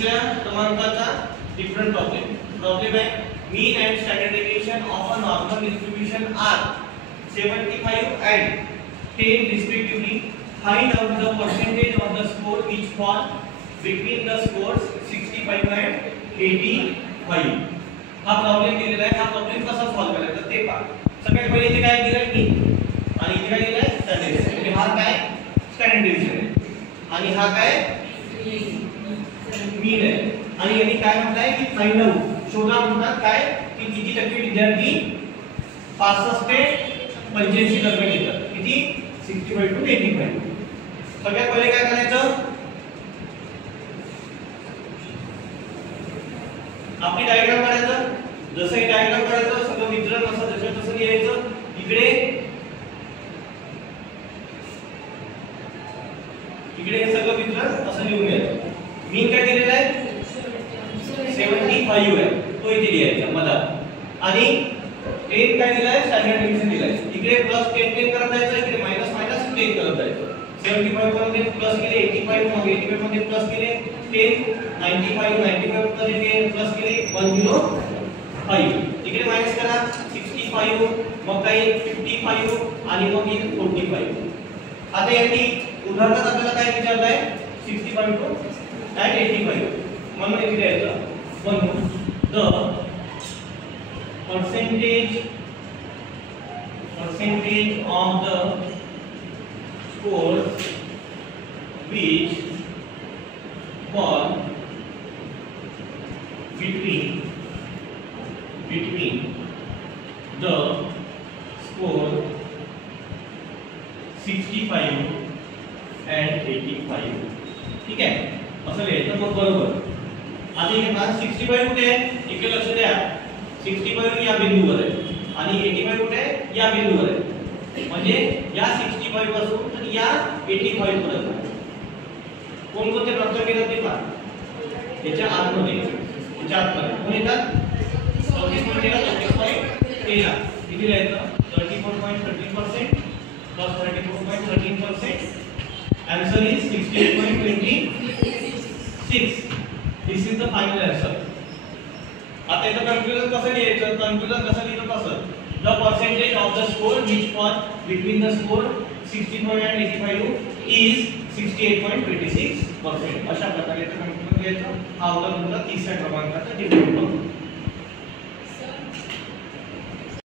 तिसऱ्या क्रमांकाचा different problem आहे. Mean and standard deviation of a normal distribution are 75 and 10 respectively. Find out the percentage of the score which fall between the scores 65 and 85. हा problem दिलेला आहे. हा problem कसा solve करायचा ते पहा. सगळ्यात पहिले इथे काय दिलंय मीन आणि इथे काय दिलंय स्टँडर्ड डेविएशन. म्हणजे हा काय स्टँडर्ड डेविएशन आहे आणि हा काय मीन आहे. आणि यांनी काय म्हटलंय की फाइंड आउट शोधा म्हणतात काय की किती टक्के विद्यार्थी 65 ते 85 दरम्यान येतात. किती 65 to 85. सगळ्यात पहिले काय करायचं आपली डायग्राम काढायचं. जसं हे डायग्राम काढायचं सगळं वितरण असं जसं तसं लिहायचं. इकडे हे सगळं वितरण असं लिहून घ्यायचं. मीन काय दिलेला आहे 75 आहे तो इथे लिहायचा मला. आणि 10 काय दिलाय स्टँडर्ड डेविएशन दिलाय. इकडे प्लस 10 करत जायचं इकडे मायनस 10 करत जायचं. 75 मध्ये प्लस केले 85 मध्ये 85 मध्ये प्लस केले 10 95 मध्ये प्लस केले 105. इकडे मायनस करा 65 मग काही 55 आणि मग 45. आता यांनी उदाहरणात आपल्याला काय विचारलंय 65 to 85 म्हणून इथे द्यायचं. म्हणून the percentage of the scores which fall between the score 65 and 85. ठीक आहे असं लिहायचं. मग बरोबर आता इथे 65 कुठे आहे इकडे लक्ष द्या. 65 या बिंदूवर आहे आणि 85 कुठे आहे या बिंदूवर आहे. म्हणजे या 65 पासून तर या 85 पर्यंत कोणकोणते प्रश्न केले ते पहा. याच्या आतमध्ये याच्या आतमध्ये कोण येतात 34.13 किती लिहायचं 34.13% plus 34.13%. Answer is 68.26. This is the final answer. आता याचं कन्क्लुजन कसं लिहायचं. कन्क्लुजन कसं लिहितो तसं the percentage of the score which fall between the score 65 and 85 is 68.26%. अशा प्रकारे याचं कन्क्लुजन लिहायचं. हा होता तुमचा तिसऱ्या क्रमांकाचा डिफरंट प्रॉब्लेम.